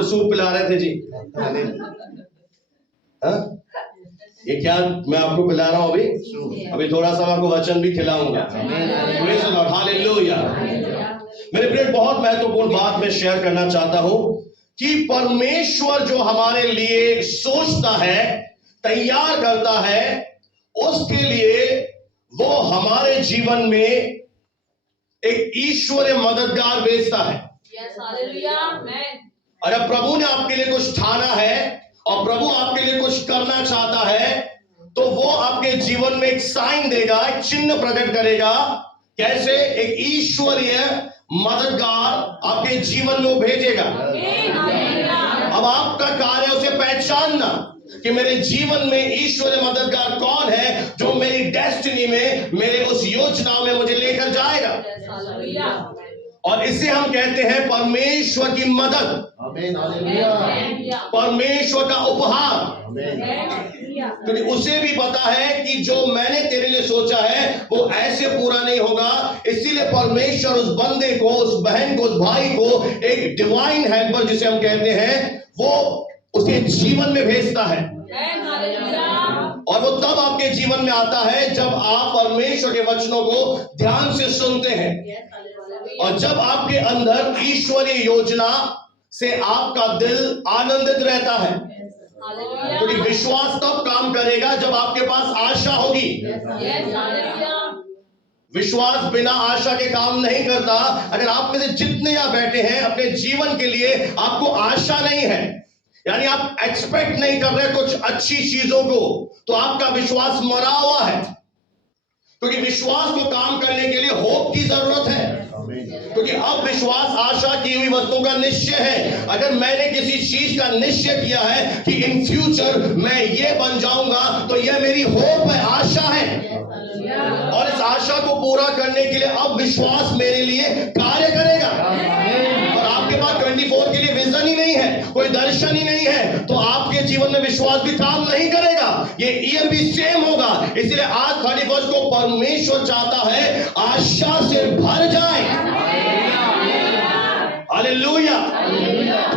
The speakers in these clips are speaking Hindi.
तो सूप पिला रहे थे जी। हाँ? ये क्या मैं आपको पिला रहा हूं अभी थोड़ा सा मैं आपको वचन भी खिलाऊंगा। Praise the Lord, hallelujah. मेरे प्रिय, बहुत महत्वपूर्ण बात मैं शेयर करना चाहता हूं कि परमेश्वर जो हमारे लिए सोचता है, तैयार करता है, उसके लिए वो हमारे जीवन में एक ईश्वरीय मददगार भेजता है। अगर प्रभु ने आपके लिए कुछ ठाना है और प्रभु आपके लिए कुछ करना चाहता है, तो वो आपके जीवन में एक साइन देगा, एक चिन्ह प्रकट करेगा। कैसे? एक ईश्वरीय मददगार आपके जीवन में भेजेगा। अब आपका कार्य है उसे पहचानना कि मेरे जीवन में ईश्वरीय मददगार कौन है, जो मेरी डेस्टिनी में, मेरे उस योजना में मुझे लेकर जाएगा। और इसे हम कहते हैं परमेश्वर की मदद, परमेश्वर का उपहार। क्योंकि उसे भी पता है कि जो मैंने तेरे लिए सोचा है वो ऐसे पूरा नहीं होगा, इसीलिए परमेश्वर उस बंदे को, उस बहन को, उस भाई को एक डिवाइन हेल्पर जिसे हम कहते हैं, वो उसके जीवन में भेजता है। और वो तब आपके जीवन में आता है जब आप परमेश्वर के वचनों को ध्यान से सुनते हैं, और जब आपके अंदर ईश्वरीय योजना से आपका दिल आनंदित रहता है। क्योंकि विश्वास तब काम करेगा जब आपके पास आशा होगी। विश्वास बिना आशा के काम नहीं करता। अगर आप में से जितने यहाँ बैठे हैं, अपने जीवन के लिए आपको आशा नहीं है, यानी आप एक्सपेक्ट नहीं कर रहे कुछ अच्छी चीजों को, तो आपका विश्वास मरा हुआ है। क्योंकि विश्वास को काम करने के लिए होप की जरूरत है। क्योंकि अब विश्वास आशा की हुई वस्तुओं का निश्चय है। अगर मैंने किसी चीज का निश्चय किया है कि इन फ्यूचर मैं ये बन जाऊंगा, तो यह मेरी होप है, आशा है। और इस आशा को पूरा करने के लिए अब विश्वास मेरे लिए कार्य करेगा। और आपके पास 24 के लिए विजन ही नहीं है, कोई दर्शन ही नहीं है, तो आपके जीवन में विश्वास भी काम नहीं करेगा। ये ईयर भी सेम होगा। इसलिए आज 31 को परमेश्वर चाहता है आशा से भर जाए। हालेलुया।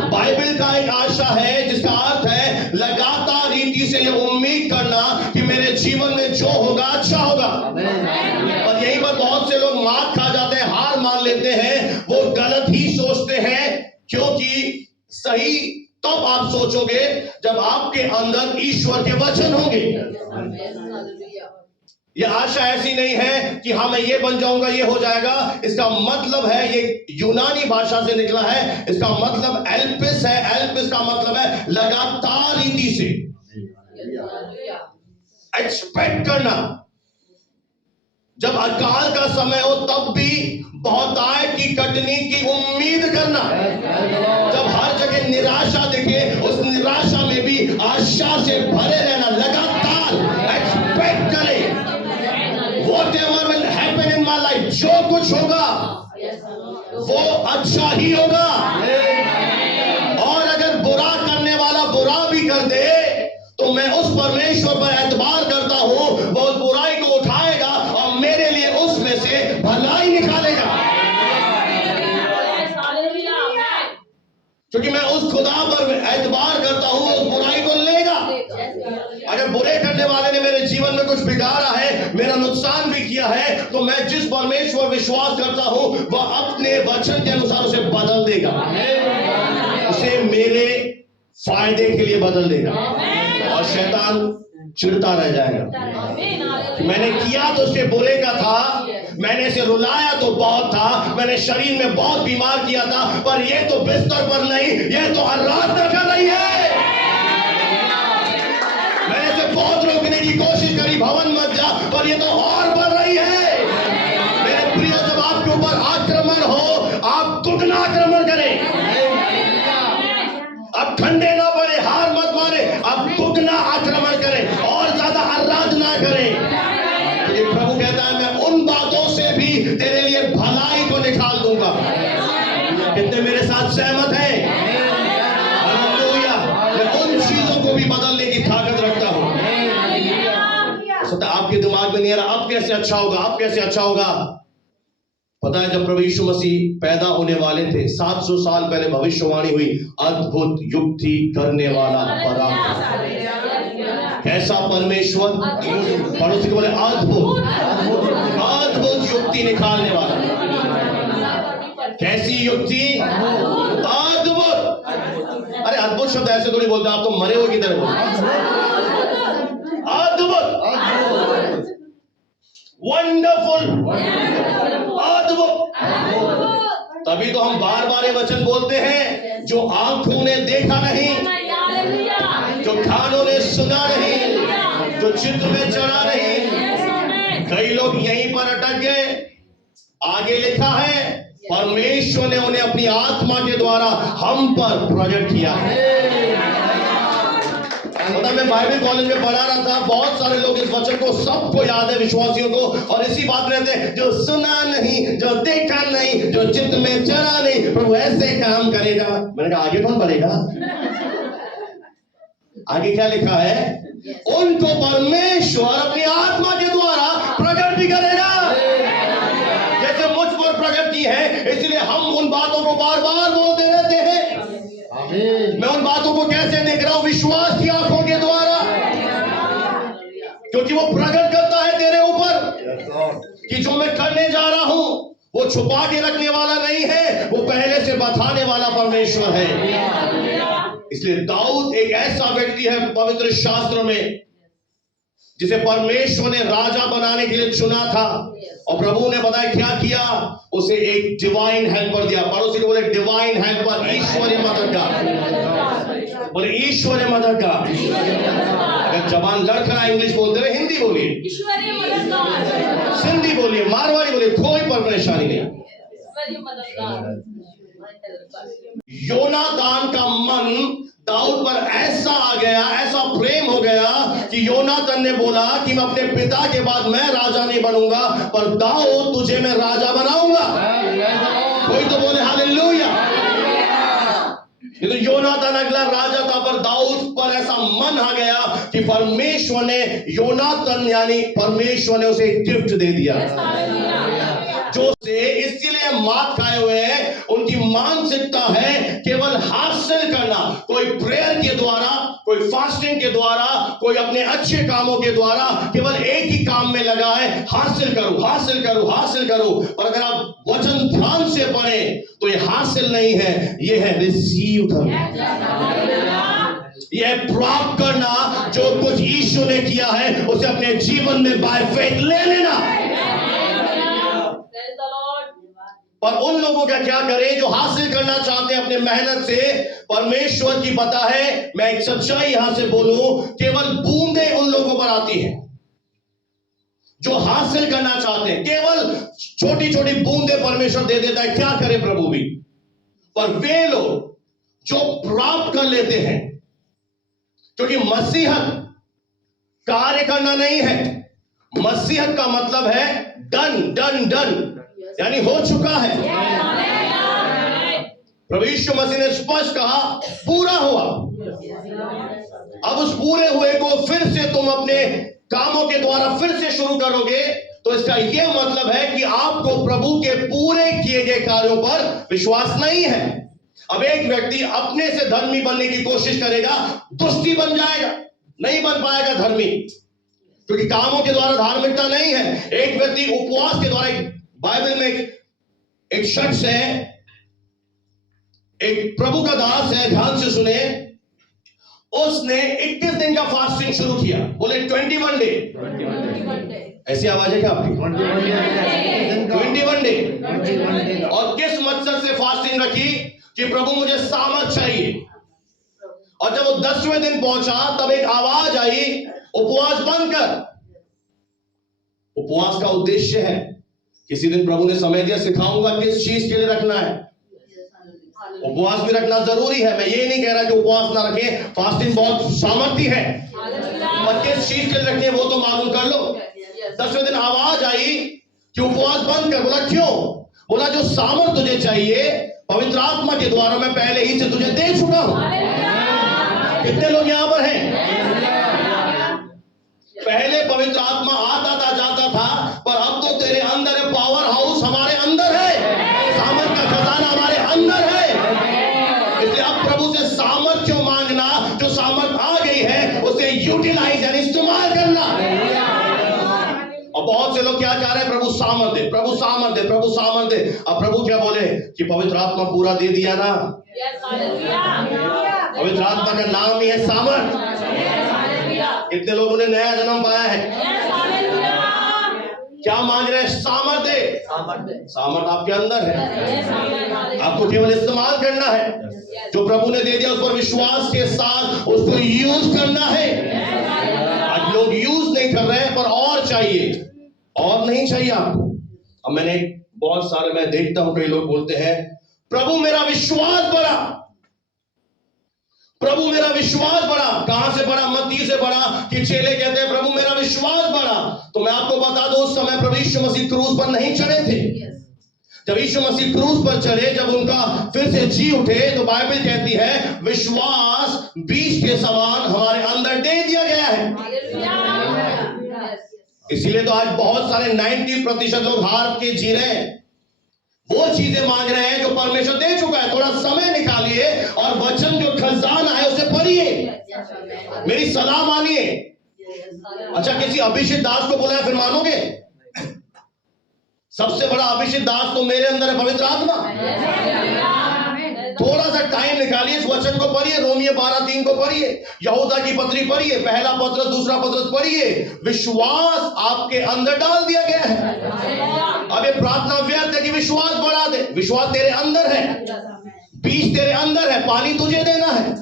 बाइबल का एक आशा है जिसका अर्थ है लगातार रीति से ये उम्मीद करना कि मेरे जीवन में जो होगा अच्छा होगा। और यहीं पर बहुत से लोग मात खा जाते हैं, हार मान लेते हैं। वो गलत ही सोचते हैं, क्योंकि सही तब आप सोचोगे जब आपके अंदर ईश्वर के वचन होंगे। यह आशा ऐसी नहीं है कि हाँ मैं ये बन जाऊंगा, ये हो जाएगा। इसका मतलब है, ये यूनानी भाषा से निकला है, इसका मतलब एल्पिस है। एल्पिस का मतलब है लगातार रीति से एक्सपेक्ट करना। जब अकाल का समय हो तब भी बहुतायत की कटनी की उम्मीद करना। जब हर जगह निराशा दिखे, उस निराशा में भी आशा से भरे रहना। लगातार एक्सपेक्ट करें whatever will happen in my life, जो कुछ होगा वो अच्छा ही होगा। और अगर बुरा करने वाला बुरा भी कर दे, तो मैं उस परमेश्वर पर एतबार करता हूं, वो उस बुराई को उठाएगा और मेरे लिए उसमें से भलाई निकालेगा। क्योंकि मैं उस खुदा पर एतबार करता हूं, उस बुराई को लेगा। अगर बुरे करने वाले ने मेरे जीवन में कुछ बिगाड़ा है, मेरा नुकसान भी किया है, तो मैं जिस परमेश्वर विश्वास करता हूं, वह अपने वचन के अनुसार उसे बदल देगा, उसे मेरे फायदे के लिए बदल देगा। और शैतान चिढ़ता रह जाएगा कि मैंने किया तो उसके बुरे का था, मैंने इसे रुलाया तो बहुत था, मैंने शरीर में बहुत बीमार किया था, पर ये तो बिस्तर पर नहीं, ये तो आराधना कर रही है। मैंने इसे बहुत रोकने की कोशिश करी, भवन मत जा, पर ये तो और बढ़ रही है। मेरे प्रिय, जब आपके ऊपर आक्रमण हो, आप दुगना आक्रमण करें। अब ठंडे ना पड़े, हार मत मारे, अब दुगना आक्रमण करें और ज्यादा आराधना करें। ये प्रभु कहता है मैं उन बातों से भी तेरे लिए भलाई को निकाल दूंगा। कितने मेरे साथ सहमत हैं? हालेलुया। मैं उन चीजों को भी बदलने की ताकत रखता हूं। आपके दिमाग में नहीं आ रहा अब कैसे अच्छा होगा, अब कैसे अच्छा होगा। पता है जब प्रभु यीशु मसीह पैदा होने वाले थे 700 साल पहले भविष्यवाणी हुई, अद्भुत युक्ति करने वाला पराक्रम। कैसा परमेश्वर, पड़ोसी को बोले अद्भुत अद्भुत युक्ति निकालने वाला। कैसी युक्ति, अद्भुत। अरे अद्भुत शब्द ऐसे थोड़ी बोलते, आप तो मरे हो की तरह बोलते। अद्भुत, वंडरफुल, अद्भुत। तभी तो हम बार बार ये वचन बोलते हैं, जो आंखों ने देखा नहीं, जो कानों ने सुना नहीं, जो चित्त में चढ़ा नहीं। कई लोग यहीं पर अटक गए। आगे लिखा है परमेश्वर ने उन्हें अपनी आत्मा के द्वारा हम पर प्रकट किया है। मतलब मैं बाइबल कॉलेज में पढ़ा रहा था, बहुत सारे लोग इस वचन को सबको याद है, विश्वासियों को, और इसी बात रहते हैं, जो सुना नहीं, जो देखा नहीं, जो चित्त में चढ़ा नहीं, प्रभु ऐसे काम करेगा। मैंने कहा आगे कौन पढ़ेगा? आगे क्या लिखा है? उनको परमेश्वर अपनी आत्मा के द्वारा प्रकट भी करेगा, जैसे मुझ पर प्रकट की है। इसलिए हम उन बातों को बार बार बोलते रहते हैं। मैं उन बातों को कैसे देख रहा हूं? विश्वास की आंखों के द्वारा, क्योंकि वो प्रकट करता है तेरे ऊपर कि जो मैं करने जा रहा हूं वो छुपा के रखने वाला नहीं है, वो पहले से बताने वाला परमेश्वर है। इसलिए दाऊद एक ऐसा व्यक्ति है पवित्र शास्त्र में जिसे परमेश्वर ने राजा बनाने के लिए चुना था, और प्रभु ने बताया क्या किया, उसे एक डिवाइन हेल्पर दिया। पड़ोसी को बोले डिवाइन हेल्पर, ईश्वरीय मददगार। बोले ईश्वरीय मददगार। अगर जबान लड़खड़ा इंग्लिश बोलते हुए हिंदी बोलिए, ईश्वरीय मददगार। सिंधी बोलिए, मारवाड़ी बोलिए, कोई परेशानी नहीं। योनातान का मन दाऊद पर ऐसा आ गया, ऐसा प्रेम हो गया कि योनातान ने बोला कि मैं अपने पिता के बाद मैं राजा नहीं बनूंगा, पर दाऊद तुझे मैं राजा बनाऊंगा। कोई तो बोले हालेलुया। ये तो योनातान अगला राजा था, पर दाऊद पर ऐसा मन आ गया कि परमेश्वर ने योनातान यानी परमेश्वर ने उसे एक गिफ्ट दे दिया, जो से इसीलिए मात खाए हुए हैं। उनकी मानसिकता है केवल हासिल करना, कोई प्रेयर के द्वारा, कोई फास्टिंग के द्वारा, कोई अपने अच्छे कामों के द्वारा, केवल एक ही काम में लगा है, हासिल करो हासिल करो हासिल करो। पर अगर आप वचन ध्यान से पढ़ें तो ये हासिल नहीं है, ये है रिसीव करना, यह प्राप्त करना। जो कुछ यीशु ने किया है उसे अपने जीवन में बाय फेथ ले लेना। पर उन लोगों का क्या करें जो हासिल करना चाहते हैं अपने मेहनत से? परमेश्वर की पता है, मैं एक सच्चाई यहां से बोलूं, केवल बूंदे उन लोगों पर आती हैं जो हासिल करना चाहते हैं। केवल छोटी छोटी बूंदे परमेश्वर दे देता है, क्या करे प्रभु भी। पर वे लोग जो प्राप्त कर लेते हैं, क्योंकि मसीहत कार्य करना नहीं है। मसीहत का मतलब है डन डन डन, यानी हो चुका है। प्रभु यीशु मसीह ने स्पष्ट कहा पूरा हुआ। अब उस पूरे हुए को फिर से तुम अपने कामों के द्वारा फिर से शुरू करोगे, तो इसका यह मतलब है कि आपको प्रभु के पूरे किए गए कार्यों पर विश्वास नहीं है। अब एक व्यक्ति अपने से धर्मी बनने की कोशिश करेगा, दुष्टी बन जाएगा, नहीं बन पाएगा धर्मी, क्योंकि कामों के द्वारा धार्मिकता नहीं है। एक व्यक्ति उपवास के द्वारा, बाइबल में एक शख्स है, एक प्रभु का दास है, ध्यान से सुने, उसने 21 दिन का फास्टिंग शुरू किया। बोले 21 डे। ऐसी आवाज है क्या आपकी? 21 डे। और किस मकसद से फास्टिंग रखी? कि प्रभु मुझे सामर्थ चाहिए। और जब वो 10वें दिन पहुंचा तब एक आवाज आई, उपवास बंद कर। उपवास का उद्देश्य है, किसी दिन प्रभु ने समय दिया, सिखाऊंगा किस चीज के लिए रखना है। उपवास भी रखना जरूरी है, मैं ये नहीं कह रहा कि उपवास ना रखें, फास्टिंग बहुत सामर्थ्य है, पर किस चीज के लिए रखनी है वो तो मालूम कर लो। 10वें दिन आवाज आई कि उपवास बंद कर। बोला क्यों? बोला जो सामर्थ तुझे चाहिए पवित्र आत्मा के द्वारा मैं पहले ही से तुझे दे चुका हूं। कितने लोग यहां पर हैं? पहले पवित्र आत्मा आता था जाता था, पर अब तो तेरे अंदर है, पावर हाउस हमारे अंदर है। से सामर्थ्य मांगना, जो सामर्थ आ गई है उसे यूटिलाइज यानी इस्तेमाल करना। और बहुत से लोग क्या चाह रहे हैं, प्रभु सामर्थ दे, प्रभु सामर्थ दे, प्रभु सामर्थ दे। अब प्रभु क्या बोले कि पवित्र आत्मा पूरा दे दिया ना। पवित्र आत्मा का नाम ही है सामर्थ। कितने लोगों ने नया जन्म पाया है? क्या मांग रहे हैं? सामर्थ दे। सामर्थ आपके अंदर है, आपको केवल इस्तेमाल करना है। जो प्रभु ने दे दिया उस पर विश्वास के साथ उसको यूज करना है। आज लोग यूज नहीं कर रहे हैं, पर और चाहिए, और नहीं चाहिए आपको। अब मैंने बहुत सारे, मैं देखता हूं कई लोग बोलते हैं प्रभु मेरा विश्वास बढ़ा, प्रभु मेरा विश्वास बढ़ा। कहां से बढ़ा? मत्ती से बढ़ा कि चेले कहते हैं प्रभु मेरा विश्वास बढ़ा। तो मैं आपको बता दूं, उस समय प्रभु यीशु मसीह क्रूस पर नहीं चढ़े थे। जब यीशु मसीह क्रूस पर चढ़े, जब उनका फिर से जी उठे, तो बाइबल कहती है विश्वास बीज के समान हमारे अंदर दे दिया गया है। इसीलिए तो आज बहुत सारे 90% लोग हार के जी रहे हैं। वो चीजें मांग रहे हैं जो परमेश्वर दे चुका है। थोड़ा समय निकालिए और वचन जो खजाना है उसे पढ़िए, मेरी सलाह मानिए। अच्छा, किसी अभिषेक दास को बोला है फिर मानोगे? सबसे बड़ा अभिषेक दास तो मेरे अंदर है, पवित्र आत्मा। थोड़ा सा टाइम निकालिए, इस वचन को पढ़िए। रोमियो 12:3 को पढ़िए, यहूदा की पत्री पढ़िए, पहला पत्र दूसरा पत्र पढ़िए। विश्वास आपके अंदर डाल दिया गया है। अब ये प्रार्थना व्यर्थ है कि विश्वास बढ़ा दे। विश्वास तेरे अंदर है, बीज तेरे अंदर है, पानी तुझे देना है।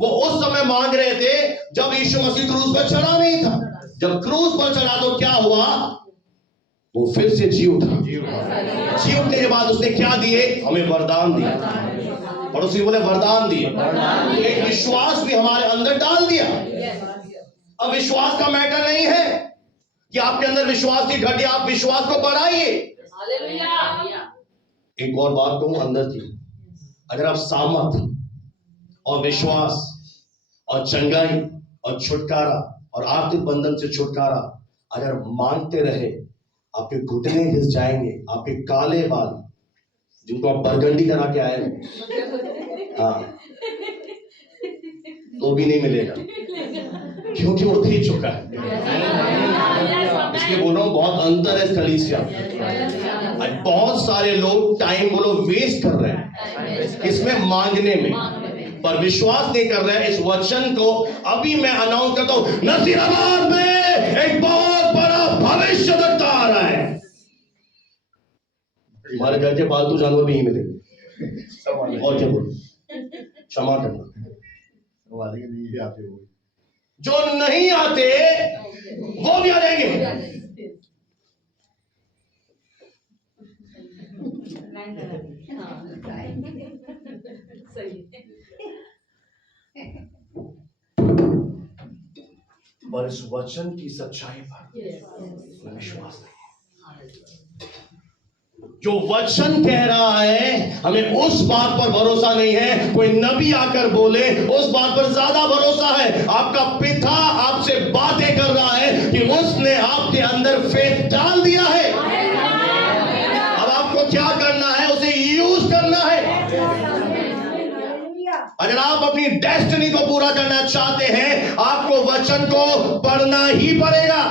वो उस समय मांग रहे थे जब यीशु मसीह क्रूस पर चढ़ा नहीं था। जब क्रूस पर चढ़ा तो क्या हुआ? वो फिर से जी उठा। जी उठने के बाद उसने क्या दिए? हमें वरदान दिया। पड़ोसी बोले वरदान दिए। एक विश्वास भी हमारे अंदर डाल दिया। अब विश्वास का मैटर नहीं है कि आपके अंदर विश्वास की घटी, आप विश्वास को बढ़ाइए। एक और बात कहूं अंदर की, अगर आप सामर्थ और विश्वास और चंगाई और छुटकारा और आर्थिक बंधन से छुटकारा अगर मांगते रहे, आपके घुटने घिस जाएंगे, आपके काले बाल जिनको आप बरगंडी करा के आए हैं, हाँ, तो भी नहीं मिलेगा, क्योंकि वो दे चुका है। इसलिए बोल रहा हूं बहुत अंतर है इस कलीसिया। आज बहुत सारे लोग टाइम बोलो वेस्ट कर रहे हैं इसमें मांगने में, पर विश्वास नहीं कर रहे हैं इस वचन को। अभी मैं अनाउंस करता हूं, नसीराबाद में एक बहुत बड़ा भविष्य तक आ रहा है। हमारे घर के पालतू जानवर भी ही मिलेंगे। और क्या बोल, क्षमा करना। जो नहीं आते वो भी आ जाएंगे। पर इस वचन की सच्चाई पर विश्वास नहीं। जो वचन कह रहा है हमें उस बात पर भरोसा नहीं है। कोई नबी आकर बोले उस बात पर ज्यादा भरोसा है। आपका पिता आपसे बातें कर रहा है कि उसने आपके अंदर फेथ डाल दिया है। अब आपको क्या करना है? उसे यूज करना है। अगर आप अपनी डेस्टिनी को पूरा करना चाहते हैं, आपको वचन को पढ़ना ही पड़ेगा।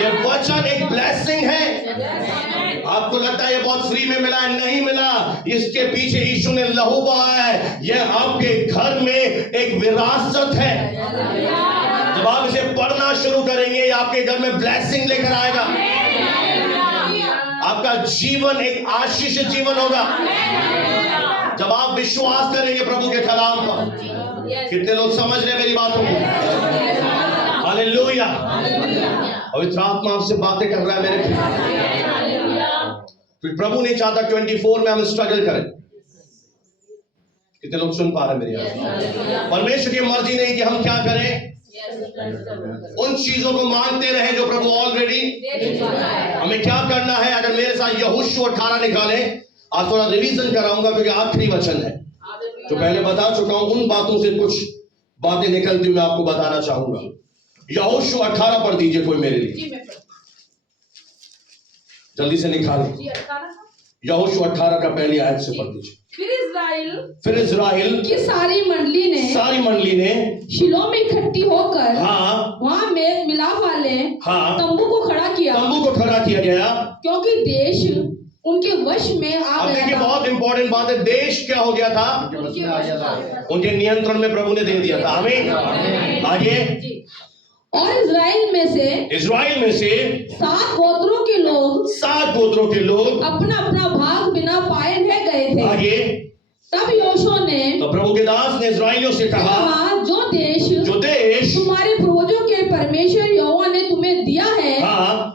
ये वचन एक ब्लेसिंग है। आपको लगता है ये बहुत फ्री में मिला है, नहीं मिला। इसके पीछे यीशु ने लहू बहाया है। यह आपके घर में एक विरासत है। जब आप इसे पढ़ना शुरू करेंगे, ये आपके घर में ब्लेसिंग लेकर आएगा। आपका जीवन एक आशीष जीवन होगा जब आप विश्वास करेंगे प्रभु के कलाम पर। कितने लोग समझ रहे हैं मेरी बातों को? हालेलुया। पवित्र आत्मा आपसे बातें कर रहा है मेरे। फिर प्रभु नहीं चाहता 24 में हम स्ट्रगल करें। कितने लोग सुन पा रहे हैं मेरी बात? परमेश्वर की मर्जी नहीं कि हम क्या करें, उन चीजों को मांगते रहे जो प्रभु ऑलरेडी। हमें क्या करना है? अगर मेरे साथ यहोशू 18 निकाले, आज थोड़ा रिवीजन कराऊंगा क्योंकि आखिरी वचन है। जो पहले बता चुका हूं, उन बातों से कुछ बातें निकलती मैं आपको बताना चाहूंगा। यहोशू 18 पढ़ दीजिए कोई मेरे लिए, जल्दी से निकालें। यहोशू 18 का पहली आयत से पढ़ दीजिए। फिर इस्राएल की सारी मंडली ने शिलो में इकट्ठी होकर वहाँ में मिलाप वाले तंबू को खड़ा किया गया, क्योंकि देश उनके वश में आ गया था। बहुत इंपॉर्टेंट बात है, देश क्या हो गया था? उनके नियंत्रण में प्रभु ने दे दिया था। आमीन। आगे। और इस्राएल में से 7 गोत्रों के लोग अपना अपना भाग बिना पाए रह गए थे। आगे। तब यहोशू ने, तो प्रभु के दास ने इस्राएलियों से कहा, जो देश तुम्हारे पूर्वजों के परमेश्वर यहोवा ने तुम्हें दिया है,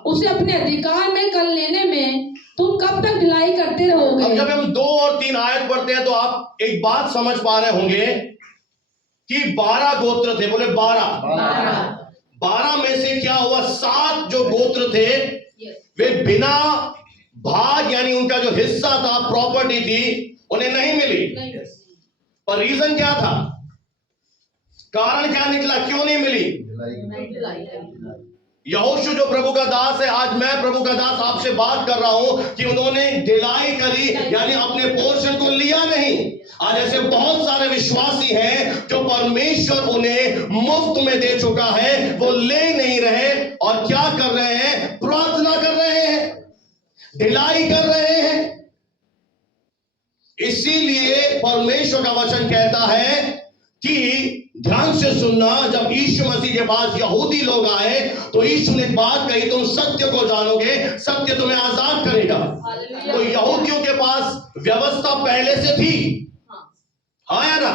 उसे अपने अधिकार में कर लेने में तुम कब तक ढिलाई करते रहोगे? अब जब हम 2 और 3 आयत पढ़ते हैं तो आप एक बात समझ पा रहे होंगे कि 12 गोत्र थे। बोले 12 में से क्या हुआ? 7 जो गोत्र थे वे बिना भाग यानी उनका जो हिस्सा था, प्रॉपर्टी थी, उन्हें नहीं मिली। पर रीजन क्या था? कारण क्या निकला? क्यों नहीं मिली? यहोशू जो प्रभु का दास है, आज मैं प्रभु का दास आपसे बात कर रहा हूं कि उन्होंने ढिलाई करी यानी अपने पोर्शन को लिया नहीं। आज ऐसे बहुत सारे विश्वासी हैं जो परमेश्वर उन्हें मुफ्त में दे चुका है, वो ले नहीं रहे और क्या कर रहे हैं? प्रार्थना कर रहे हैं, ढिलाई कर रहे हैं। इसीलिए परमेश्वर का वचन कहता है कि ध्यान से सुनना, जब यीशु मसीह के पास यहूदी लोग आए तो यीशु ने बात कही, तुम सत्य को जानोगे, सत्य तुम्हें आजाद करेगा। तो यहूदियों के पास व्यवस्था पहले से थी, हाँ या ना?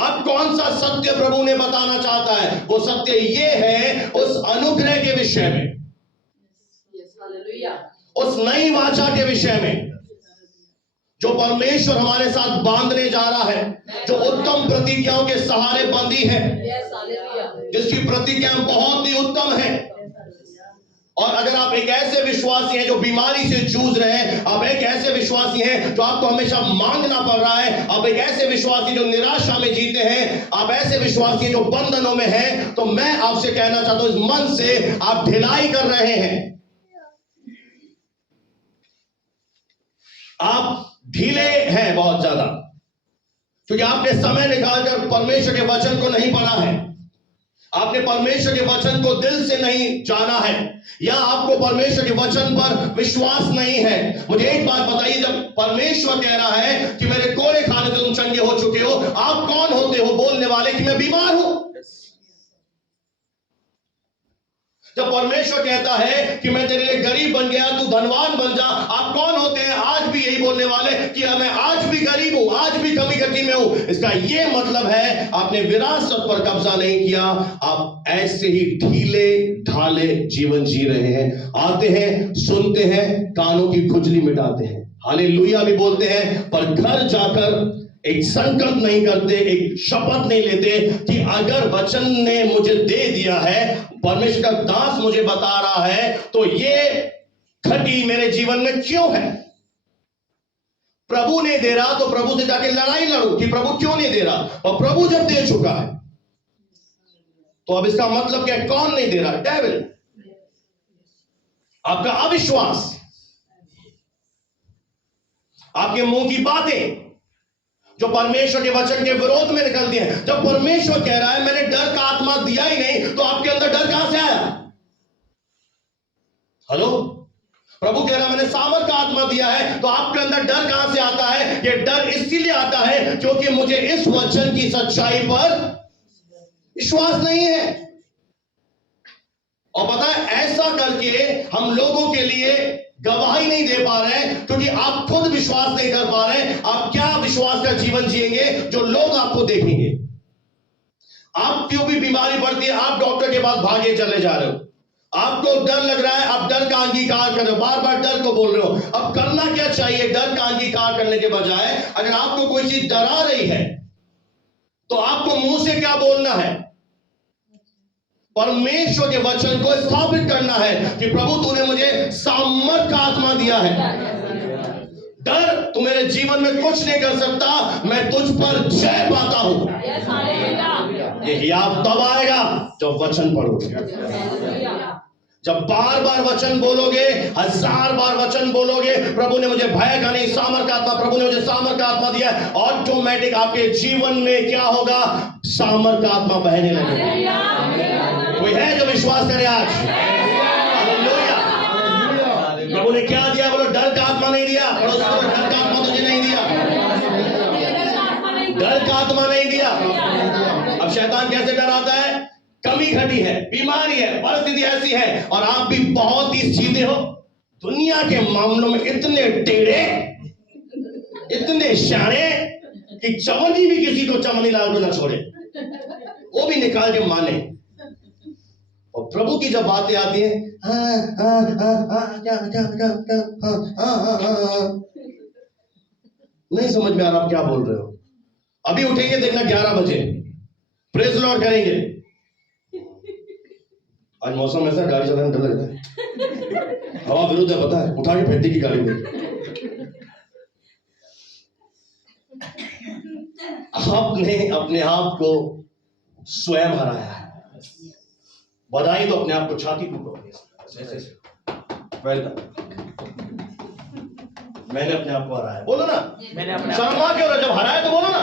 अब कौन सा सत्य प्रभु ने बताना चाहता है? वो सत्य ये है उस अनुग्रह के विषय में, उस नई वाचा के विषय में जो परमेश्वर हमारे साथ बांधने जा रहा है, जो उत्तम प्रतिज्ञाओं के सहारे बंधी है, जिसकी प्रतिज्ञाएं बहुत ही उत्तम है। और अगर आप एक ऐसे विश्वासी हैं जो बीमारी से जूझ रहे हैं, आप एक ऐसे विश्वासी हैं जो आपको हमेशा मांगना पड़ रहा है, आप एक ऐसे विश्वासी जो निराशा में जीते हैं, आप ऐसे विश्वासी जो बंधनों में हैं, तो मैं आपसे कहना चाहता हूं, इस मन से आप ढिलाई कर रहे हैं, आप ढीले हैं बहुत ज्यादा, क्योंकि आपने समय निकालकर परमेश्वर के वचन को नहीं पढ़ा है, आपने परमेश्वर के वचन को दिल से नहीं जाना है, या आपको परमेश्वर के वचन पर विश्वास नहीं है। मुझे एक बात बताइए, जब परमेश्वर कह रहा है कि मेरे कोड़े खाने से तुम चंगे हो चुके हो, आप कौन होते हो बोलने वाले कि मैं बीमार हूं? जब परमेश्वर कहता है कि मैं तेरे लिए गरीब बन गया, तू धनवान बन जा, आप कौन होते हैं आज भी यही बोलने वाले कि मैं आज भी गरीब हूं, आज भी कमी कटी में हूं? इसका यह मतलब है आपने विरासत पर कब्जा नहीं किया, आप ऐसे ही ढीले ढाले जीवन जी रहे हैं। आते हैं, सुनते हैं, कानों की खुजली मिटाते हैं, हालेलुया भी बोलते हैं, पर घर जाकर एक संकल्प नहीं करते, एक शपथ नहीं लेते कि अगर वचन ने मुझे दे दिया है, परमेश्वर का दास मुझे बता रहा है, तो ये घटी मेरे जीवन में क्यों है? प्रभु नहीं दे रहा तो प्रभु से जाके लड़ाई लड़ो कि प्रभु क्यों नहीं दे रहा, और प्रभु जब दे चुका है तो अब इसका मतलब क्या? कौन नहीं दे रहा? डेविल, आपका अविश्वास, आपके मुंह की बातें जो परमेश्वर के वचन के विरोध में निकलती हैं। जब परमेश्वर कह रहा है मैंने डर का आत्मा दिया ही नहीं, तो आपके अंदर डर कहां से आया? हेलो, प्रभु कह रहा है मैंने सामर्थ का आत्मा दिया है, तो आपके अंदर डर कहां से आता है? ये डर इसीलिए आता है क्योंकि मुझे इस वचन की सच्चाई पर विश्वास नहीं है। और पता है, ऐसा करके हम लोगों के लिए गवाही नहीं दे पा रहे हैं, क्योंकि आप खुद विश्वास नहीं कर पा रहे हैं। आप क्या विश्वास का जीवन जिएंगे जो लोग आपको देखेंगे? आप क्यों भी बीमारी बढ़ती है, आप डॉक्टर के पास भागे चले जा रहे हो, आपको डर लग रहा है, आप डर का अंगीकार कर रहे हो, बार बार डर को बोल रहे हो। अब करना क्या चाहिए? डर का अंगीकार करने के बजाय अगर आपको कोई चीज डरा रही है तो आपको मुंह से क्या बोलना है? परमेश्वर के वचन को स्थापित करना है कि प्रभु तूने मुझे सामर्थ का आत्मा दिया है, डर तू मेरे जीवन में कुछ नहीं कर सकता, मैं तुझ पर जय पाता हूं। यही आप तब आएगा जब वचन पढ़ोगे, जब बार बार वचन बोलोगे, 1000 बार वचन बोलोगे, प्रभु ने मुझे भय का नहीं सामर्थ का आत्मा, प्रभु ने मुझे सामर्थ का आत्मा दिया, ऑटोमेटिक आपके जीवन में क्या होगा? सामर्थ का आत्मा बहने लगेगा। कोई है जो विश्वास करे आज? हालेलुया। प्रभु ने क्या दिया? बोलो, डर का आत्मा नहीं दिया। डर का आत्मा तुझे नहीं दिया, डर का आत्मा नहीं दिया। अब शैतान कैसे डराता है? कमी घटी है, बीमारी है, परिस्थिति ऐसी है, और आप भी बहुत ही सीधे हो, दुनिया के मामलों में इतने टेढ़े, इतने शाणे कि चवन्नी भी किसी को चमनी लाल को ना छोड़े, वो भी निकाल के माने। और प्रभु की जब बातें आती हैं, नहीं समझ में आ रहा आप क्या बोल रहे हो। अभी उठेंगे, देखना 11 बजे प्रेज लॉर्ड करेंगे। आज मौसम ऐसा है, गाड़ी चलाने में डर लगता है, हवा विरुद्ध है, पता है, उठा के फेंकती की गाड़ी में। आपने अपने आप को स्वयं हराया है। बधाई तो अपने आप को छाती पीटो। मैंने अपने आप को हराया, बोलो ना। शर्मा क्यों रहे? जब हराया तो बोलो ना,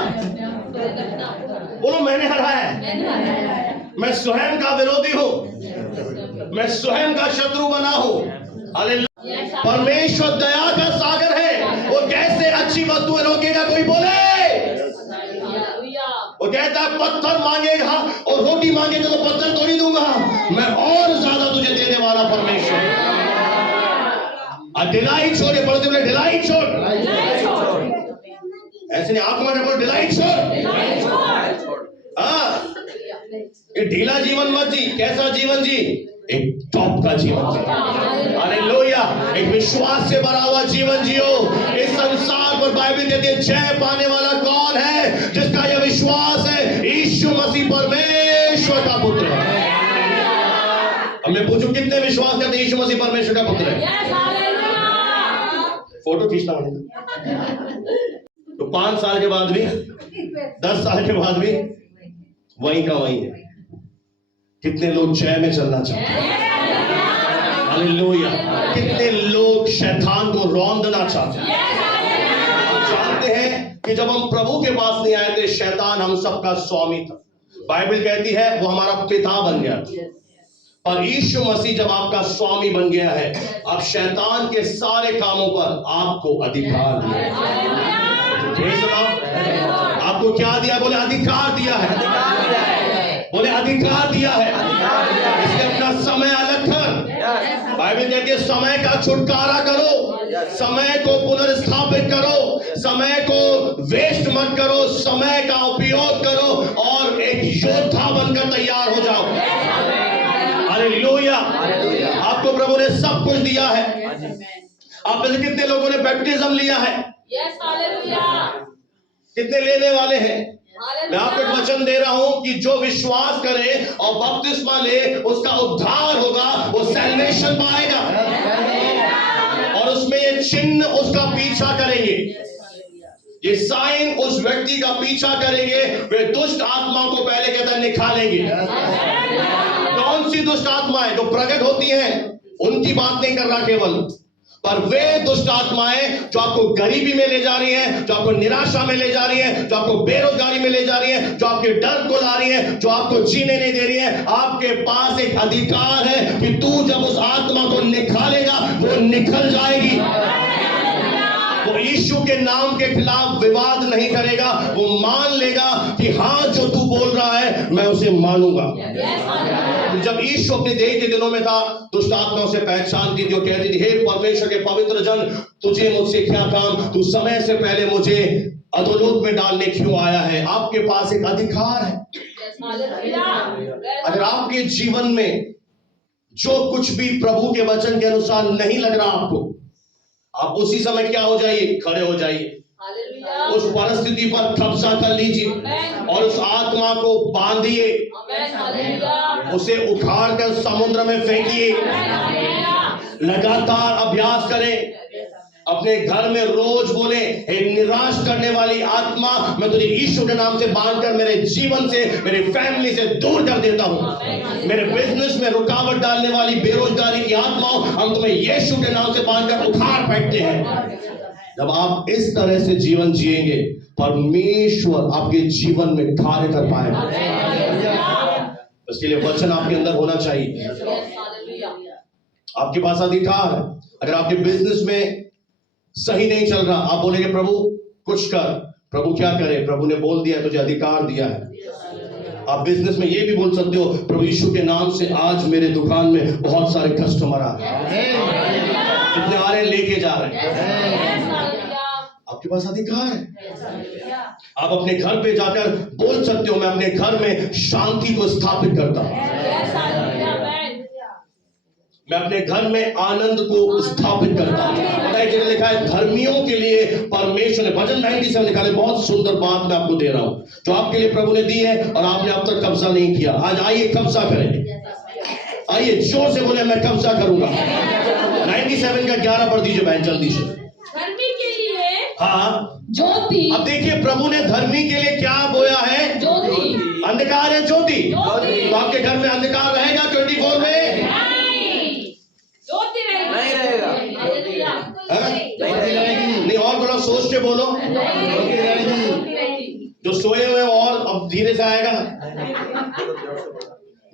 बोलो मैंने हराया है। मैं स्वयं का विरोधी हूं, मैं स्वयं का शत्रु बना हूं। हालेलुया। परमेश्वर दया का सागर है, वो कैसे अच्छी वस्तुएं रोकेगा? कोई बोले। वो कहता है पत्थर मांगेगा और रोटी मांगेगा तो पत्थर थोड़ी दूंगा, मैं और ज्यादा तुझे देने वाला परमेश्वर। डिलाइट छोड़, ये पढ़ते हुए डिलाइट छोड़, ऐसे नहीं आंख मारे, बोल डिलाइट छोड़। हाँ, ये ढीला जीवन मत जी। कैसा जीवन जी? एक टॉप का जीवन जी। हालेलुया। एक विश्वास से भरा हुआ जीवन जियो। इस संसार पर बाइबल कहती है जय पाने वाला कौन है? जिसका यह विश्वास है यीशु मसीह परमेश्वर का पुत्र है। अब मैं पूछूं कितने विश्वास करते यीशु मसीह परमेश्वर का पुत्र है? फोटो खींचना पड़ेगा तो 5 साल के बाद भी, 10 साल के बाद भी वहीं का वहीं है। कितने लोग जय में चलना चाहते हैं? हालेलुया। कितने लोग शैतान को रौंदना चाहते हैं? हम जानते हैं कि जब हम प्रभु के पास नहीं आए थे, शैतान हम सबका स्वामी था। बाइबल कहती है वो हमारा पिता बन गया, और यीशु मसीह जब आपका स्वामी बन गया है, अब शैतान के सारे कामों पर आपको अधिकार दिया है। आपको क्या दिया? बोले अधिकार दिया है, बोले अधिकार दिया है। इसलिए अपना समय अलग कर। बाइबल कहती है समय का छुटकारा करो, समय को पुनर्स्थापित करो, समय को वेस्ट मत करो, समय का उपयोग करो और एक योद्धा बनकर तैयार हो जाओ। हालेलुया। आपको प्रभु ने सब कुछ दिया है। आप में से कितने लोगों ने बैप्टिज्म लिया है? कितने लेने वाले हैं? मैं आपको एक वचन दे रहा हूं कि जो विश्वास करे और बपतिस्मा ले, उसका उद्धार होगा, वो सैल्वेशन पाएगा, और उसमें ये चिन्ह उसका पीछा करेंगे, ये साइन उस व्यक्ति का पीछा करेंगे। वे दुष्ट आत्मा को पहले कहता निकालेंगे। कौन सी दुष्ट आत्माएं? जो प्रकट होती हैं उनकी बात नहीं कर रहा केवल, पर वे दुष्ट आत्माएं जो आपको गरीबी में ले जा रही हैं, जो आपको निराशा में ले जा रही हैं, जो आपको बेरोजगारी में ले जा रही हैं, जो आपके डर को ला रही हैं, जो आपको जीने नहीं दे रही हैं, आपके पास एक अधिकार है कि तू जब उस आत्मा को निकालेगा वो निकल जाएगी। वो यीशु के नाम के खिलाफ विवाद नहीं करेगा, वो मान लेगा कि हाँ जो तू बोल रहा है मैं उसे मानूंगा। जब यीशु अपने देह के दिनों में था, दुष्ट आत्माओं से पहचानती थी और कहती थी हे परमेश्वर के पवित्र जन, तुझे मुझसे क्या काम? तू समय से पहले मुझे अधोलोक में डालने क्यों आया है? आपके पास एक अधिकार है। अगर आपके जीवन में जो कुछ भी प्रभु के वचन के अनुसार नहीं लग रहा आपको, आप उसी समय क्या हो जाइए? खड़े हो जाइए, उस परिस्थिति पर कब्जा कर लीजिए और उस आत्मा को बांधिए, उसे उखाड़ कर समुद्र में फेंकिए। लगातार अभ्यास करें। अपने घर में रोज बोले, हे निराश करने वाली आत्मा, मैं तुझे यीशु के नाम से बांधकर मेरे जीवन से, मेरे फैमिली से दूर कर देता हूं। मेरे बिजनेस में रुकावट डालने वाली बेरोजगारी की आत्माओं, हम तुम्हें यीशु के नाम से बांधकर उखाड़ फेंकते हैं। जब आप इस तरह से जीवन जिएंगे, परमेश्वर आपके जीवन में कार्य कर पाएगा। इसके लिए वचन आपके अंदर होना चाहिए। आपके पास अधिकार है। अगर आपके बिजनेस में सही नहीं चल रहा, आप बोलेंगे प्रभु कुछ कर। प्रभु क्या करे? प्रभु ने बोल दिया, तुझे अधिकार दिया है। आप बिजनेस में ये भी बोल सकते हो, प्रभु यीशु के नाम से आज मेरे दुकान में बहुत सारे कस्टमर आ रहे हैं, कितने आ रहे हैं, लेके जा रहे हैं। आपके पास अधिकार है। आप अपने घर पे जाकर बोल सकते हो, मैं अपने घर में शांति को स्थापित करता हूं, मैं अपने घर में आनंद को स्थापित करता हूं। पता है जगह लिखा है, धर्मियों के लिए परमेश्वर ने, भजन 97 निकाले, बहुत सुंदर बात मैं आपको दे रहा हूं जो आपके लिए प्रभु ने दी है और आपने अब तक कब्जा नहीं किया। आज आइए कब्जा करें। आइए जोर से बोले, मैं कब्जा करूंगा। 97 का 11 पढ़ दीजिए बहन जल्दी से। धर्मी के लिए हाँ ज्योति। अब देखिए प्रभु ने धर्मी के लिए क्या बोया है? ज्योति। अंधकार है ज्योति। तो आपके घर में अंधकार रहेगा 24 में? नहीं रहेगा। नहीं, और थोड़ा सोच के बोलो। जो सोए हुए और अब धीरे से आएगा,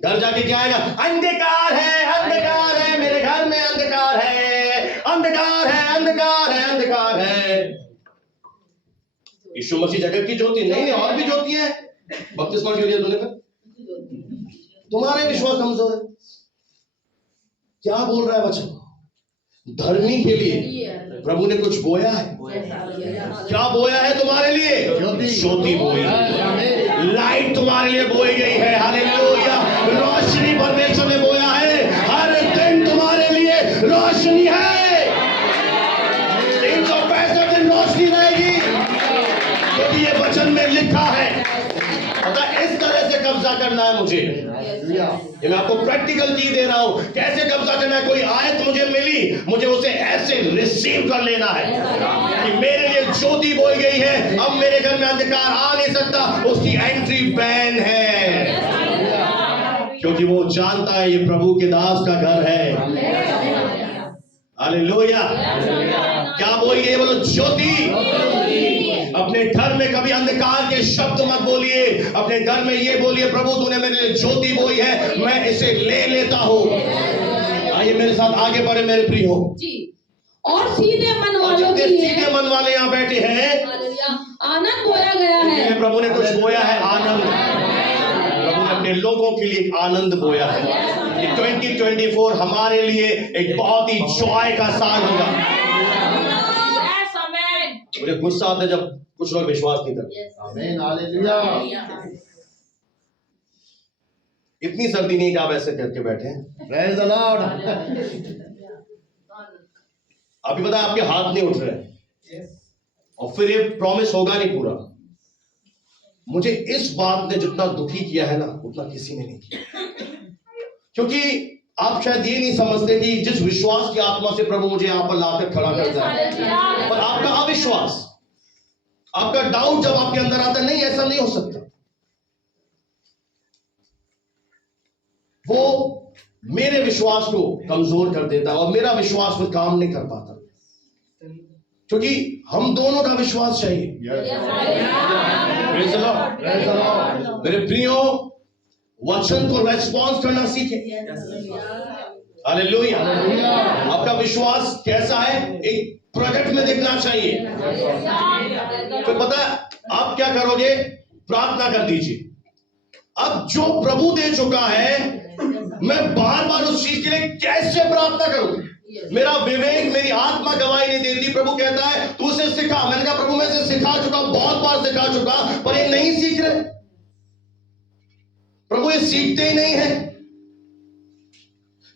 घर जाके क्या आएगा? अंधकार है, अंधकार है, मेरे घर में अंधकार है, अंधकार है, अंधकार है, अंधकार है। यीशु मसीह जगत की ज्योति नहीं, और भी ज्योति है। बपतिस्मा क्यों दिया तूने? तुम्हारे विश्वास कमजोर है। क्या बोल रहा है वचन? धर्मी के लिए प्रभु ने कुछ बोया है। क्या बोया है तुम्हारे लिए? ज्योति बोई, लाइट तुम्हारे लिए बोई गई है। हालेलुया। रोशनी परमेश्वर ने बोया है। हर दिन तुम्हारे लिए रोशनी है। 365 दिन रोशनी रहेगी, क्योंकि ये वचन में लिखा है। पता इस तरह से कब्जा करना है मुझे। ये मैं आपको प्रैक्टिकल चीज दे रहा हूं, कैसे कब्जा करना है। कोई आयत मुझे मिली, मुझे उसे ऐसे रिसीव कर लेना है कि मेरे लिए ज्योति बोई गई है, अब मेरे घर में अंधकार आ नहीं सकता, उसकी एंट्री बैन है, क्योंकि वो जानता है ये प्रभु के दास का घर है। हालेलुया। क्या बोई गई? बोलो ज्योति। अपने घर में कभी अंधकार के शब्द मत बोलिए। अपने घर में ये बोलिए, प्रभु तूने मेरे लिए ज्योति बोई है, मैं इसे ले लेता हूं। आइए मेरे साथ आगे बढ़े मेरे प्रियो जी। और सीधे मन वालों के लिए, सीधे मन वाले यहाँ बैठे हैं, आनंद बोया गया है। प्रभु ने कुछ बोया है, आनंद। प्रभु ने अपने लोगों के लिए एक आनंद बोया है। कि 2024 हमारे लिए एक बहुत ही जॉय का साल होगा। मुझे गुस्सा आता है जब कुछ लोग विश्वास नहीं करते। आमीन, हालेलुया। इतनी सर्दी नहीं कि आप ऐसे करके बैठे हैं। Praise the Lord. अभी पता है आपके हाथ नहीं उठ रहे, और फिर ये प्रॉमिस होगा नहीं पूरा। मुझे इस बात ने जितना दुखी किया है ना, उतना किसी ने नहीं किया। क्योंकि आप शायद ये नहीं समझते कि जिस विश्वास की आत्मा से प्रभु मुझे यहां पर लाकर खड़ा करता है, पर आपका अविश्वास, आपका डाउट जब आपके अंदर आता है, नहीं ऐसा नहीं हो सकता, वो मेरे विश्वास को कमजोर कर देता है और मेरा विश्वास फिर काम नहीं कर पाता, क्योंकि हम दोनों का विश्वास चाहिए। मेरे प्रियो, वचन को रेस्पॉन्स करना सीखे। हालेलुया। आपका विश्वास कैसा है? एक प्रोजेक्ट में दिखना चाहिए। तो पता है आप क्या करोगे? प्रार्थना कर दीजिए। अब जो प्रभु दे चुका है, मैं बार बार उस चीज के लिए कैसे प्रार्थना करूं? मेरा विवेक, मेरी आत्मा गवाही नहीं देती। प्रभु कहता है तू उसे सिखा। मैंने कहा प्रभु मैं इसे सिखा चुका, बहुत बार सिखा चुका, पर ये नहीं सीख रहे। प्रभु ये सीखते ही नहीं है,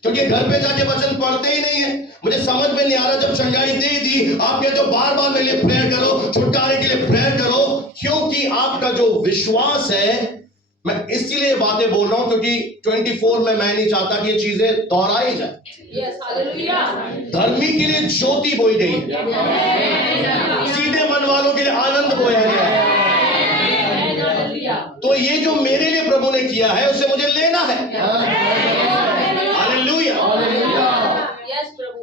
क्योंकि घर पे जाके वचन पढ़ते ही नहीं है। मुझे समझ में नहीं आ रहा, जब चंगाई दे दी, आप कहते हो बार बार मेरे लिए प्रेयर करो, छुटकारे के लिए प्रेयर करो, क्योंकि आपका जो विश्वास है मैं इसीलिए बातें बोल रहा हूं क्योंकि 24 में मैं नहीं चाहता कि ये चीजें दोहराई जाए। धर्मी के लिए ज्योति बोई गई, सीधे मन वालों के लिए आनंद बोया गया। तो ये जो मेरे लिए प्रभु ने किया है उसे मुझे लेना है। हालेलुया।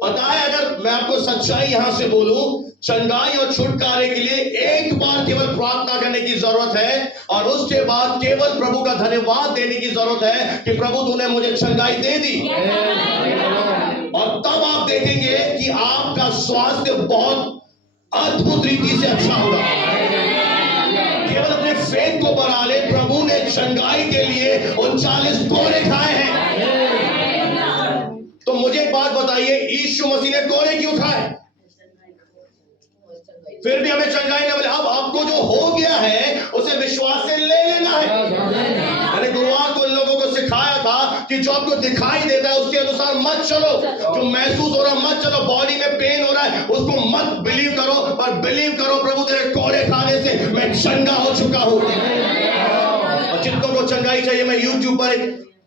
पता है, अगर मैं आपको सच्चाई यहां से बोलूं, चंगाई और छुटकारे के लिए एक बार केवल प्रार्थना करने की जरूरत है और उसके बाद केवल प्रभु का धन्यवाद देने की जरूरत है कि प्रभु तूने मुझे चंगाई दे दी। और तब आप देखेंगे कि आपका स्वास्थ्य बहुत अद्भुत रीति से अच्छा होगा। केवल अपने फेथ को बढ़ा ले। प्रभु ने चंगाई के लिए 39 कोड़े खाए हैं। तो मुझे एक बात बताइए, यीशु मसीह ने कोड़े क्यों खाए? फिर भी हमें चंगाई न मिले। अब आपको जो हो गया है उसे विश्वास से ले लेना है। मैंने गुरुवार को इन लोगों को सिखाया था कि जो आपको दिखाई देता है उसके अनुसार मत चलो, जो महसूस हो रहा है मत चलो, बॉडी में पेन हो रहा है उसको मत बिलीव करो, पर बिलीव करो प्रभु तेरे कोड़े खाने से मैं चंगा हो चुका हूं। और जिनको को चंगाई चाहिए, मैं यूट्यूब पर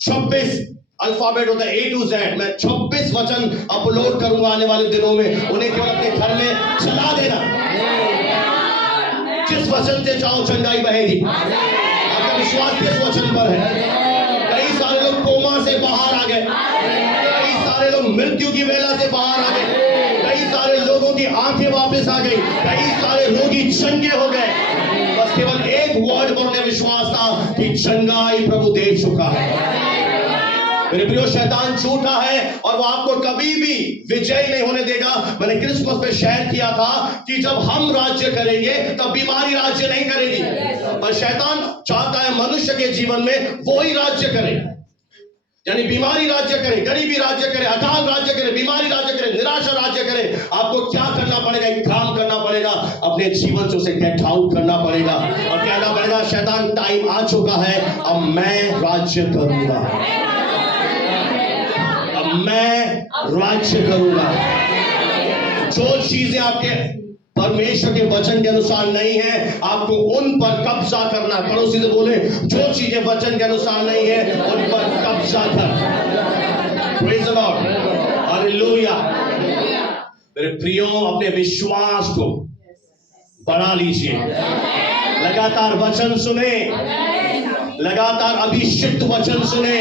26 अल्फाबेट होता है A to Z, मैं 26 वचन अपलोड करूंगा आने वाले दिनों में। उन्हें केवल अपने घर में चला देना। जिस वचन से चाहो चंगाई बहेगी। आपका विश्वास किस वचन पर है? कई सारे लोग कोमा से बाहर आ गए, कई सारे लोग मृत्यु की वेला से बाहर आ गए, कई सारे लोगों की आंखें वापस आ गई, कई सारे रोगी चंगे हो गए। बस केवल एक वर्ड पर उन्हें विश्वास था कि चंगाई प्रभु दे चुका है। मेरे प्रियो, शैतान झूठा है और वो आपको कभी भी विजय नहीं होने देगा। मैंने क्रिसमस पे शेयर किया था कि जब हम राज्य करेंगे तब बीमारी राज्य नहीं करेगी, पर शैतान चाहता है मनुष्य के जीवन में वो ही राज्य करे। यानी बीमारी राज्य करे, गरीबी राज्य करे, अकाल राज्य करे, बीमारी राज्य करे, निराशा राज्य करे। आपको क्या करना पड़ेगा? एक काम करना पड़ेगा, अपने जीवन से उसे गेट आउट करना पड़ेगा और कहना पड़ेगा शैतान टाइम आ चुका है, अब मैं राज्य करूंगा, मैं राज्य करूंगा। जो चीजें आपके परमेश्वर के वचन के अनुसार नहीं है आपको उन पर कब्जा करना है। पड़ोसी से बोले, जो चीजें वचन के अनुसार नहीं है उन पर कब्जा कर। Praise the Lord, hallelujah. मेरे प्रियो, अपने विश्वास को बढ़ा लीजिए। लगातार वचन सुने, लगातार अभिषिक्त वचन सुने,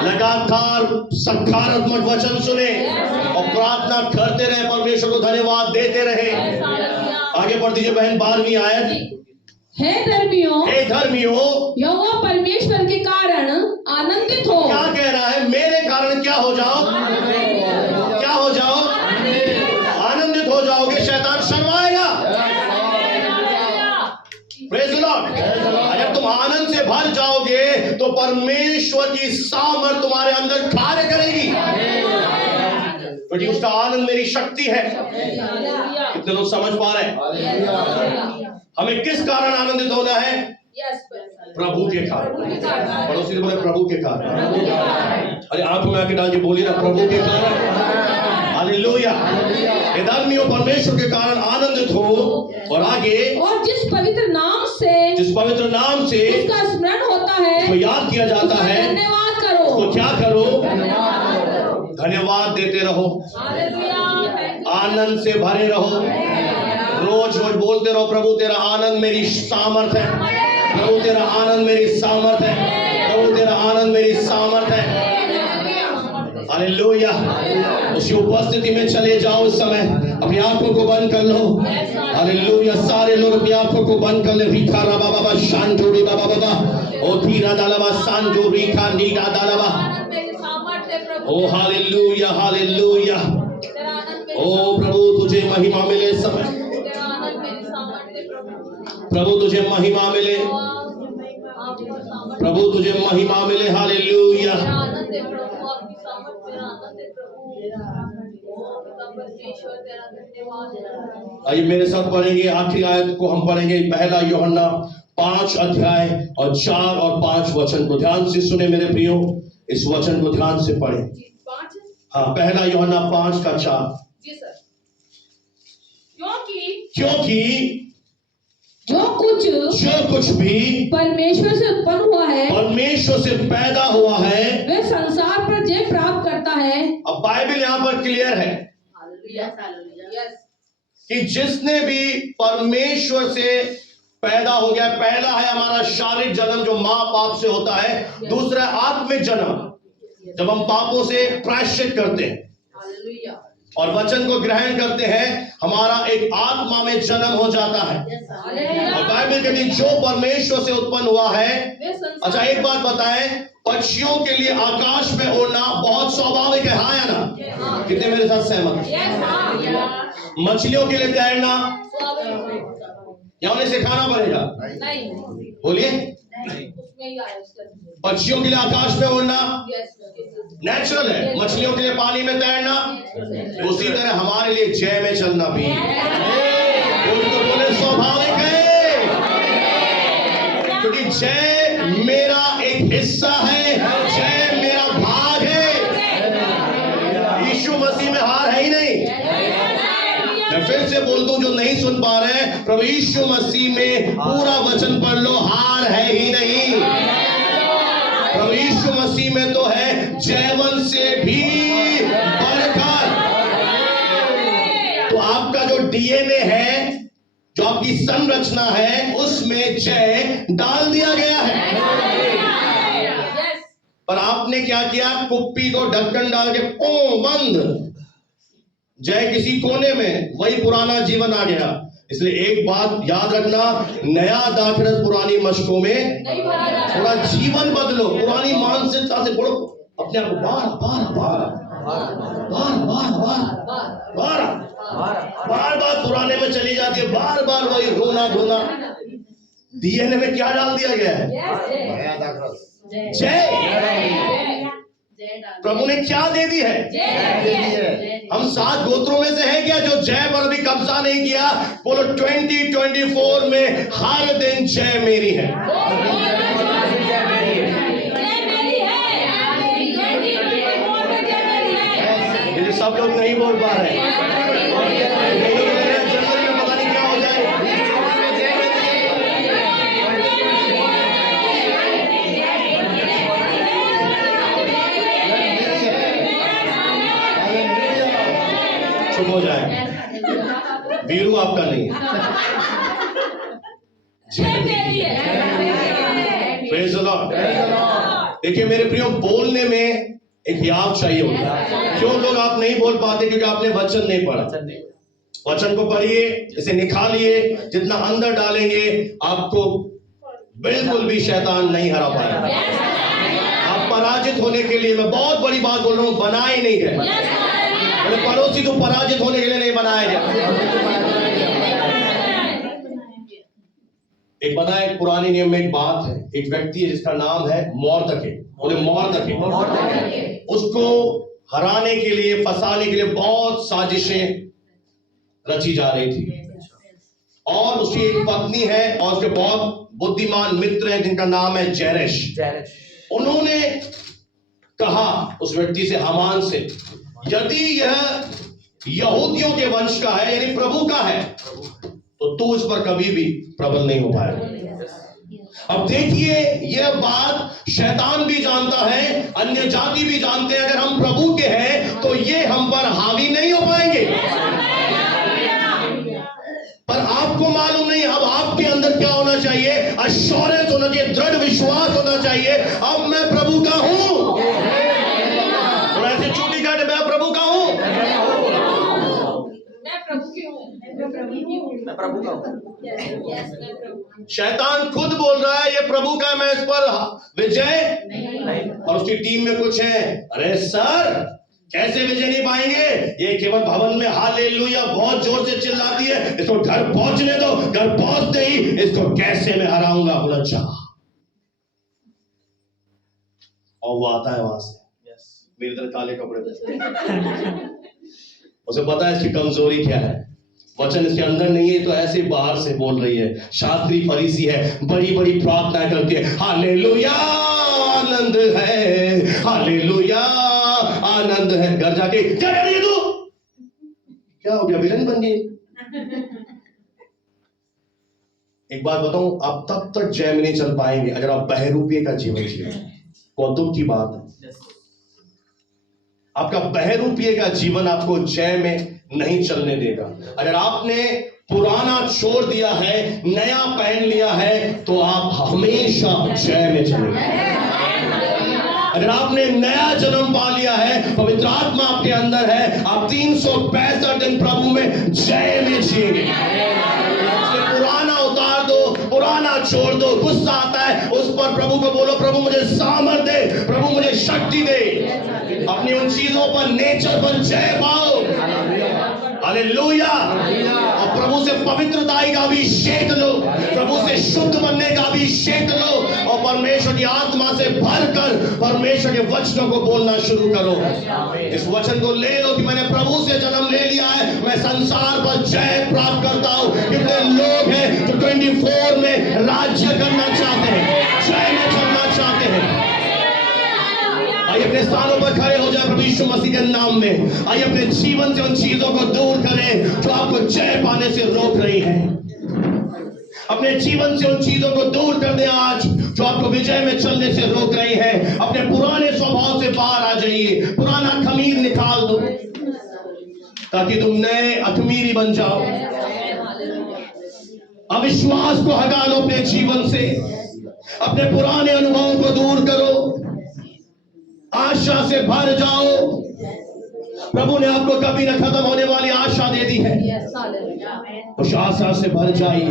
लगातार सकारात्मक वचन सुने और प्रार्थना करते रहे, परमेश्वर को धन्यवाद देते रहे। आगे बढ़ दीजिए बहन, 12वीं आयत। हे धर्मियों, हे धर्मियों, यहोवा परमेश्वर के कारण आनंदित हो। क्या कह रहा है? मेरे कारण क्या हो जाओ? क्या हो जाओ? आनंदित हो जाओगे। शैतान शर्माएगा। Praise the Lord. अगर तुम आनंद से भर जाओगे तो परमेश्वर की सामर्थ तुम्हारे अंदर कार्य करेगी, क्योंकि उसका आनंद मेरी शक्ति है। कितने लोग समझ पा रहे हैं? हमें किस कारण आनंदित होना है? प्रभु के कारण। पड़ोसी से बोले, प्रभु के कारण। अरे आंखों में आके डाल के बोलिए ना, प्रभु के कारण। हालेलुया। धर्मियों, परमेश्वर के कारण आनंदित हो। और आगे, और जिस पवित्र नाम से उसका स्मरण होता है, तो याद किया जाता है, धन्यवाद करो। तो क्या करो? धन्यवाद देते रहो, आनंद से भरे रहो, रोज रोज बोलते रहो, प्रभु तेरा आनंद मेरी सामर्थ है, प्रभु तेरा आनंद मेरी सामर्थ है, प्रभु तेरा आनंद मेरी सामर्थ है। हालेलुया। उसी उपस्थिति में चले जाओ। इस समय अपनी आंखों को बंद कर लो। हालेलुया। सारे लोग अपनी आंखों को बंद कर ले। रीखा राबा बाबा शांजोरी बाबा बाबा ओ धीरा दालवा सांजो रीखा नीगा दालवा। ओ हालेलुया, हालेलुया। ओ प्रभु तुझे महिमा मिले। समय प्रभु तुझे महिमा मिले, प्रभु तुझे महिमा मिले। हालेलुया। आइए मेरे साथ पढ़ेंगे आखिरी आयत को। हम पढ़ेंगे पहला यूहन्ना 5 अध्याय और 4 और 5 वचन को ध्यान से सुने मेरे प्रियो। इस वचन को ध्यान से पढ़ें। हाँ, पहला यूहन्ना 5 का 4। जी सर। क्योंकि जो कुछ भी परमेश्वर से उत्पन्न हुआ है, परमेश्वर से पैदा हुआ है, वे संसार पर जय प्राप्त करता है। अब बाइबल यहाँ पर क्लियर है कि जिसने भी परमेश्वर से पैदा हो गया, पहला है हमारा शारीरिक जन्म जो माँ बाप से होता है, दूसरा है आत्मिक जन्म जब हम पापों से प्रायश्चित करते हैं और वचन को ग्रहण करते हैं, हमारा एक आत्मा में जन्म हो जाता है। और बाइबल कहती है जो परमेश्वर से उत्पन्न हुआ है। अच्छा एक बात बताएं, पक्षियों के लिए आकाश में उड़ना बहुत स्वाभाविक है, हाँ या ना? कितने मेरे साथ सहमत हैं? मछलियों के लिए तैरना या उन्हें सिखाना पड़ेगा? बोलिए। पक्षियों के लिए आकाश में उड़ना नेचुरल है, मछलियों के लिए पानी में तैरना, उसी तरह हमारे लिए जय में चलना भी बोले स्वाभाविक है, क्योंकि जय मेरा एक हिस्सा है, जय मेरा भाग है। यीशु मसीह में हार है ही नहीं। मैं फिर से बोल दूं जो नहीं सुन पा रहे हैं, प्रभु यीशु मसीह में पूरा वचन पढ़ लो, हार है ही नहीं। प्रभु यीशु मसीह में तो है जयवन से भी बढ़कर। तो आपका जो डीएनए है, जो आपकी संरचना है, उसमें जय डाल दिया गया है। पर आपने क्या किया? कुप्पी को ढक्कन डाल के बंद, जय किसी कोने में, वही पुराना जीवन आ गया। इसलिए एक बात याद रखना, नया दाखरस पुरानी मशकों में थोड़ा जीवन बदलो, पुरानी मानसिकता से पढ़ो, अपने आप को बार बार पुराने में चली जाती है, बार बार वही रोना धोना। डीएनए में क्या डाल दिया गया है? जय। प्रभु ने क्या दे दी है? हम 7 गोत्रों में से हैं क्या जो जय पर भी कब्जा नहीं किया? बोलो 2024 में हर दिन जय मेरी है। ये सब लोग नहीं बोल पा रहे, जनवरी में पता नहीं क्या हो जाए। चुप हो जाए, वीरू आपका नहीं है। Praise the Lord. देखिए मेरे प्रियो, बोलने में एक याद चाहिए होता है। क्यों लोग आप नहीं बोल पाते? क्योंकि आपने वचन नहीं पढ़ा। वचन को पढ़िए, इसे निकालिए, जितना अंदर डालेंगे आपको बिल्कुल भी शैतान नहीं हरा पाएगा। आप पराजित होने के लिए, मैं बहुत बड़ी बात बोल रहा हूं, बनाए नहीं गए। मेरे पड़ोसी को पराजित होने के लिए नहीं बनाया गया। एक पता है, एक पुराने नियम में एक बात है, एक व्यक्ति है जिसका नाम है मोर्दके। बोले मोर्दके। उसको हराने के लिए, फंसाने के लिए बहुत साजिशें रची जा रही थी। और उसकी एक पत्नी है और उसके बहुत बुद्धिमान मित्र हैं जिनका नाम है जेरेश। उन्होंने कहा उस व्यक्ति से, हामान से, यदि यह यहूदियों के वंश का है, यानी प्रभु का है, तो तू इस पर कभी भी प्रबल नहीं हो पाएगा। अब देखिए, यह बात शैतान भी जानता है, अन्य जाति भी जानते हैं, अगर हम प्रभु के हैं तो ये हम पर हावी नहीं हो पाएंगे। पर आपको मालूम नहीं, अब आपके अंदर क्या होना चाहिए? एश्योरेंस होना चाहिए, दृढ़ विश्वास होना चाहिए, अब मैं प्रभु का हूं। और ऐसे छोटी गाड़ी, मैं प्रभु का हूं, मैं प्रभु का हूं। शैतान खुद बोल रहा है ये प्रभु का, मैं इस पर विजय। और उसकी टीम में कुछ है, अरे सर कैसे विजय नहीं पाएंगे? ये केवल भवन में हालेलुया बहुत जोर से चिल्लाती है, इसको घर पहुंचने दो, घर पहुंचते ही इसको कैसे मैं हराऊंगा। बोला जा, और वो आता है वहां से, मेरे तरह काले कपड़े पे। उसे पता है इसकी कमजोरी क्या है, वचन इसके अंदर नहीं है, तो ऐसे बाहर से बोल रही है। शास्त्री फरीसी है, बड़ी बड़ी प्रार्थना करती है, हालेलुया आनंद है, हालेलुया आनंद है। घर जाके क्या कर रही है तू? क्या हो गया, विलन बन गई? एक बात बताऊं, आप तब तक जय में नहीं चल पाएंगे अगर आप बहरूपिये का जीवन जिए। कौतुक की बात है, आपका बहरूपिये का जीवन आपको जय में नहीं चलने देगा। अगर आपने पुराना छोड़ दिया है, नया पहन लिया है, तो आप हमेशा जय में चलेंगे। अगर आपने नया जन्म पा लिया है, पवित्र आत्मा आपके अंदर है, आप 365 दिन प्रभु में जय में जिएंगे। पुराना उतार दो, पुराना छोड़ दो। गुस्सा आता है, उस पर प्रभु को बोलो, प्रभु मुझे सामर्थ दे, प्रभु मुझे शक्ति दे। अपनी उन चीजों पर, नेचर पर जय पाओ। हालेलुया। और प्रभु से पवित्रताई का अभिषेक लो, प्रभु से शुद्ध बनने का अभिषेक लो, और परमेश्वर की आत्मा से भरकर परमेश्वर के वचनों को बोलना शुरू करो। इस वचन को ले लो कि मैंने प्रभु से जन्म ले लिया है, मैं संसार पर जय प्राप्त करता हूं। कितने लोग हैं जो 24 में राज्य करना चाहते हैं, जय में चलना चाहते हैं। आइए अपने स्थानों पर खड़े हो जाए प्रभु यीशु मसीह के नाम में। आइए अपने जीवन से उन चीजों को दूर करें जो आपको जय पाने से रोक रही हैं। अपने जीवन से उन चीजों को दूर कर दें आज जो आपको विजय में चलने से रोक रही है। अपने पुराने स्वभाव से बाहर आ जाइए, पुराना खमीर निकाल दो ताकि तुम नए अखमीरी बन जाओ। अविश्वास को हटा लो अपने जीवन से, अपने पुराने अनुभवों को दूर करो, आशा से भर जाओ। प्रभु ने आपको कभी न खत्म होने वाली आशा दे दी है, उस आशा से भर जाइए।